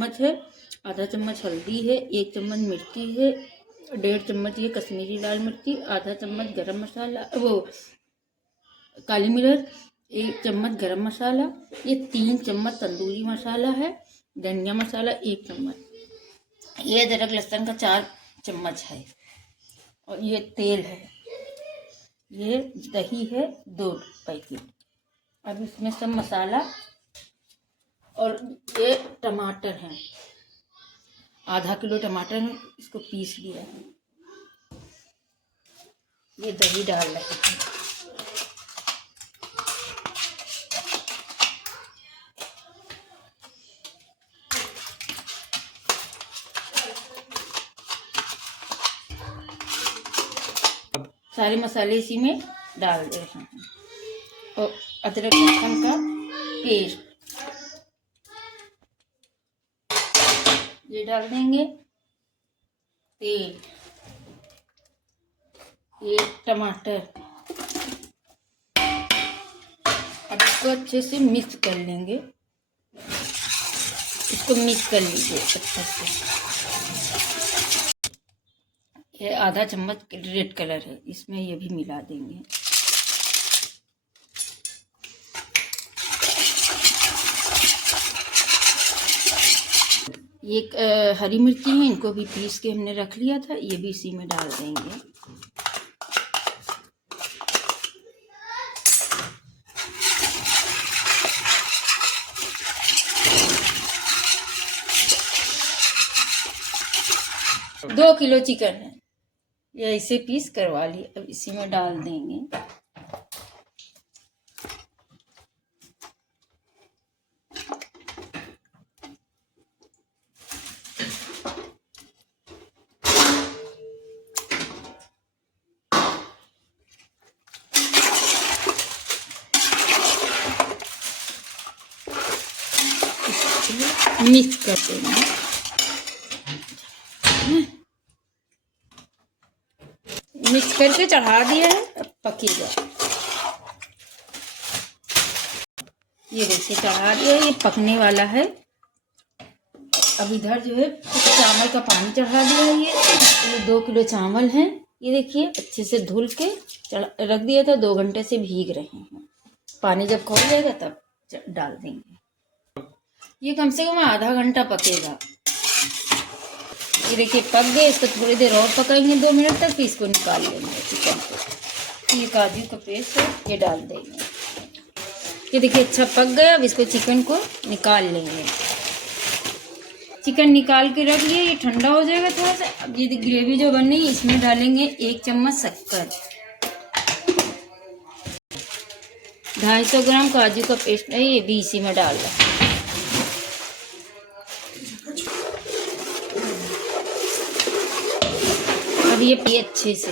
नमक है, आधा चम्मच हल्दी है, 1 चम्मच मिर्ची है, 1.5 चम्मच ये कश्मीरी लाल मिर्ची, आधा चम्मच गरम मसाला, वो काली मिर्च, 1 चम्मच गरम मसाला, ये 3 चम्मच तंदूरी मसाला है, धनिया मसाला 1 चम्मच, ये अदरक लहसुन का 4 चम्मच है, और ये तेल है, ये दही है 2 पैकेट। अब इसमें सब मसाला, और ये टमाटर है, आधा किलो टमाटर है, इसको पीस लिया है। ये दही डाल रहे हैं। सारे मसाले इसी में डाल दे रहे हैं, और अदरक लहसुन का पेस्ट ये डाल देंगे, तेल, ये टमाटर, अब इसको अच्छे से मिक्स कर लेंगे, इसको मिक्स कर लीजिए अच्छे से। ये आधा चम्मच रेड कलर है, इसमें ये भी मिला देंगे। ये हरी मिर्ची है, इनको भी पीस के हमने रख लिया था, ये भी इसी में डाल देंगे। दो किलो चिकन है, ये ऐसे पीस करवा ली, अब इसी में डाल देंगे। मिक्स कर देंगे, मिक्स करके चढ़ा दिया है, अब पकेगा। ये देखिए चढ़ा दिया, ये पकने वाला है। अब इधर जो है चावल का पानी चढ़ा दिया है, ये 2 किलो चावल है, ये देखिए अच्छे से धुल के रख दिया था, 2 घंटे से भीग रहे हैं। पानी जब खौल जाएगा तब डाल देंगे। ये कम से कम आधा घंटा पकेगा। ये देखिए पक गए, इसको थोड़ी देर और पकाएंगे 2 मिनट तक, फिर इसको निकाल लेंगे चिकन को। ये काजू का पेस्ट है, ये डाल देंगे। ये देखिए अच्छा पक गया, अब इसको चिकन को निकाल लेंगे। चिकन निकाल के रख लिए, ये ठंडा हो जाएगा थोड़ा सा। अब ये ग्रेवी जो बनी इसमें डालेंगे 1 चम्मच शक्कर, 250 ग्राम काजू का पेस्ट है, ये भी इसी में डाल रहा है। अब ये पी अच्छे से,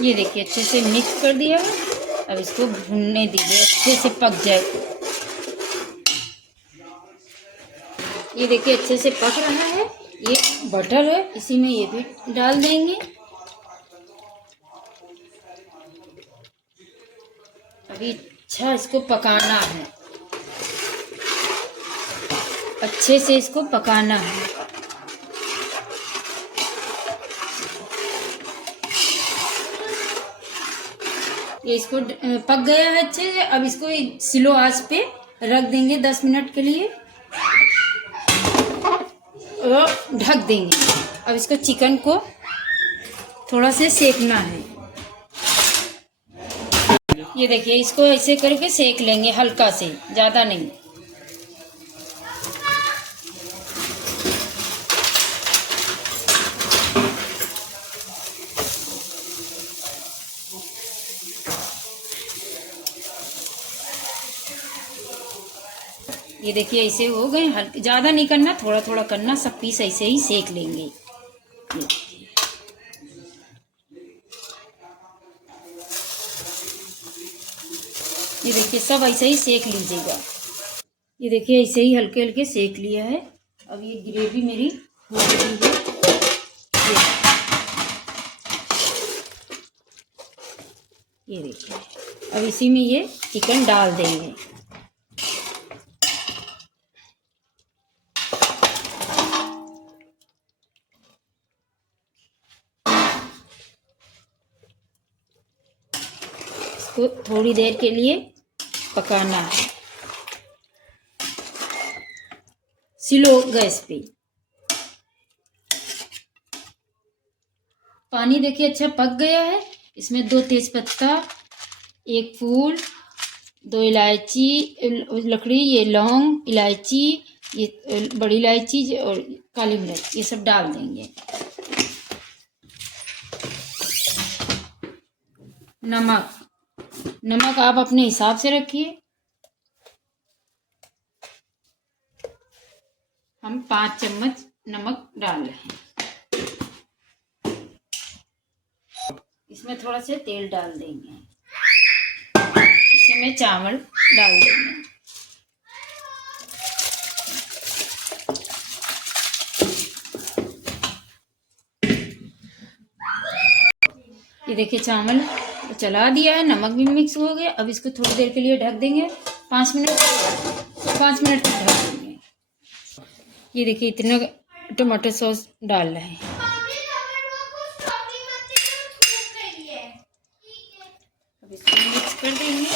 ये देखिए अच्छे से मिक्स कर दिया है। अब इसको भूनने दीजिए, अच्छे से पक जाए। ये देखिए अच्छे से पक रहा है। ये बटर है, इसी में ये भी डाल देंगे। अभी अच्छा इसको पकाना है, अच्छे से इसको पकाना है। ये इसको पक गया है अच्छे से। अब इसको स्लो आंच पे रख देंगे 10 मिनट के लिए और ढक देंगे। अब इसको चिकन को थोड़ा से सेकना है। ये देखिए इसको ऐसे करके सेक लेंगे, हल्का से, ज़्यादा नहीं। ये देखिए ऐसे हो गए, हल्के, ज़्यादा नहीं करना, थोड़ा थोड़ा करना, सब पीस ऐसे ही सेक लेंगे। ये देखिए सब ऐसे ही सेक लीजिएगा। ये देखिए ऐसे ही हल्के हल्के सेक लिया है। अब ये ग्रेवी मेरी हो गई है। ये देखिए अब इसी में ये चिकन डाल देंगे। इसको थोड़ी देर के लिए पकाना है स्लो गैस पे। पानी देखिए अच्छा पक गया है। इसमें 2 तेजपत्ता, 1 फूल, 2 इलायची लकड़ी, ये लौंग, इलायची, ये बड़ी इलायची और काली मिर्च, ये सब डाल देंगे। नमक आप अपने हिसाब से रखिए। हम 5 चम्मच नमक डाल रहे हैं। इसमें थोड़ा सा तेल डाल देंगे। इसमें चावल डाल देंगे। ये देखिए चावल चला दिया है, नमक भी मिक्स हो गया। अब इसको थोड़ी देर के लिए ढक देंगे, 5 मिनट तक ढक देंगे। ये देखिए इतना टमाटर सॉस डाल रहे हैं। अब इसको मिक्स कर देंगे।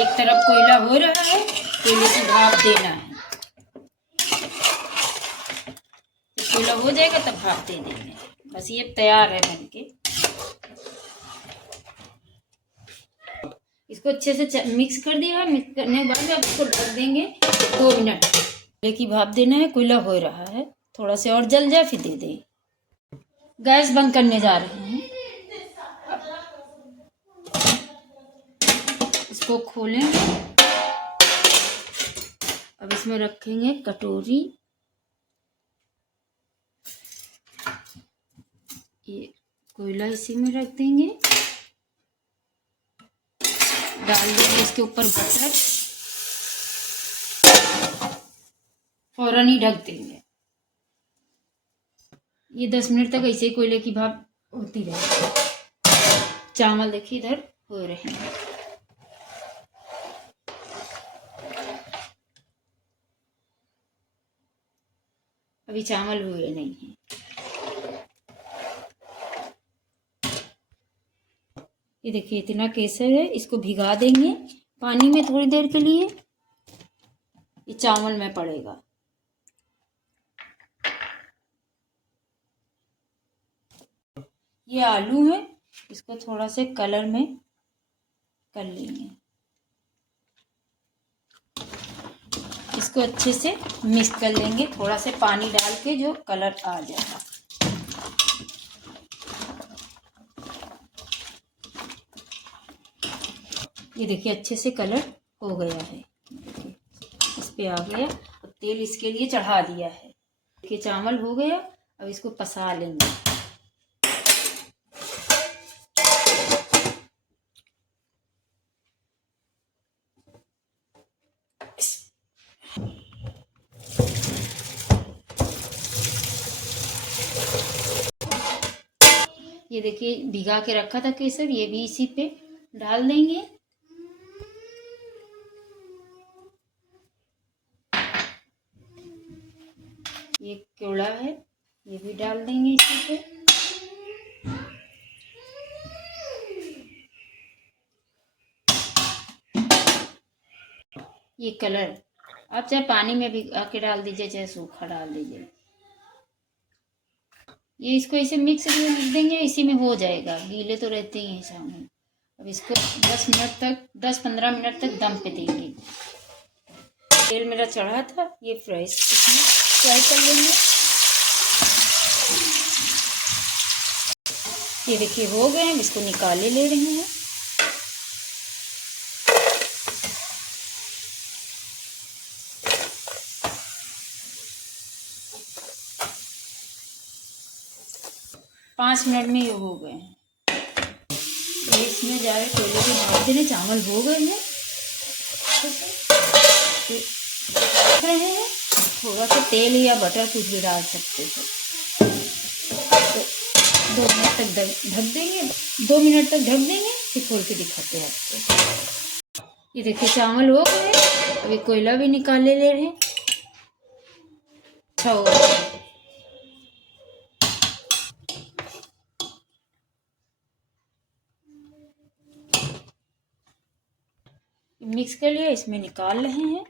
एक तरफ कोयला हो रहा है, कोयले की भाप देना है। जब कोयला हो जाएगा तब भाप दे देंगे। बस ये तैयार है बनके। इसको अच्छे से मिक्स कर दिया है। मिक्स करने के बाद अब इसको ढक देंगे 2 मिनट। कोयले की भाप देना है, कोयला हो रहा है, थोड़ा से और जल जाए फिर दे दें। गैस बंद करने जा रहे हैं। इसको खोलेंगे। अब इसमें रखेंगे कटोरी। ये कोयला इसी में रख देंगे। डाल देंगे इसके ऊपर बटर। फौरन ही ढक देंगे। ये 10 मिनट तक ऐसे ही कोयले की भाप होती रहेगी। चावल देखिए इधर हो रहे हैं। अभी चावल हुए नहीं है। ये देखिए इतना केसर है, इसको भिगा देंगे पानी में थोड़ी देर के लिए। ये चावल में पड़ेगा। ये आलू है, इसको थोड़ा से कलर में कर लेंगे। इसको अच्छे से मिक्स कर लेंगे, थोड़ा से पानी डाल के जो कलर आ जाएगा। ये देखिए अच्छे से कलर हो गया है। इस पे आ गया। अब तेल इसके लिए चढ़ा दिया है। देखिए चावल हो गया। अब इसको पसा लेंगे। ये देखिए भिगा के रखा था केसर, ये भी इसी पे डाल देंगे। ये केवड़ा है, ये भी डाल देंगे इसी पे। ये कलर आप चाहे पानी में भिगा के डाल दीजिए, चाहे सूखा डाल दीजिए। ये इसको ऐसे मिक्स कर देंगे, इसी में हो जाएगा। गीले तो रहते ही हैं चावल। अब इसको 10-15 मिनट तक दम पे देंगे। तेल मेरा चढ़ा था, ये फ्राइज इसमें फ्राई कर लेंगे। ये देखिए हो गए हैं, इसको निकाले ले रहे हैं। पाँच मिनट में ये हो गए हैं। तो इसमें जाए कोयले की भाप देने। चावल हो गए हैं, रहे हैं। थोड़ा सा तेल या बटर कुछ भी डाल सकते हो। तो 2 मिनट तक ढक देंगे। 2 मिनट तक ढक देंगे, फिर खोल के दिखाते हैं आपको। ये देखिए चावल हो गए। अभी कोयला भी निकाले ले रहे हैं। अच्छा हो गया। मिक्स कर लिया, इसमें निकाल रहे हैं।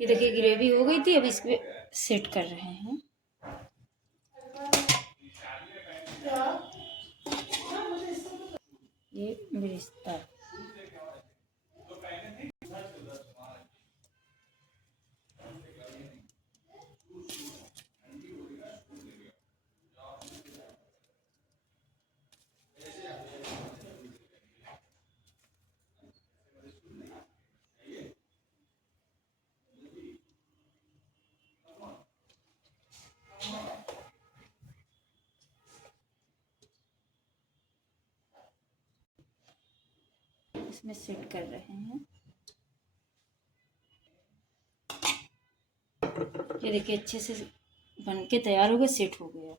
ये देखिए ग्रेवी हो गई थी, अब इस पे सेट कर रहे हैं। ये बेरेस्ता इसमें सेट कर रहे हैं। ये देखिए अच्छे से बन के तैयार हो गया, सेट हो गया।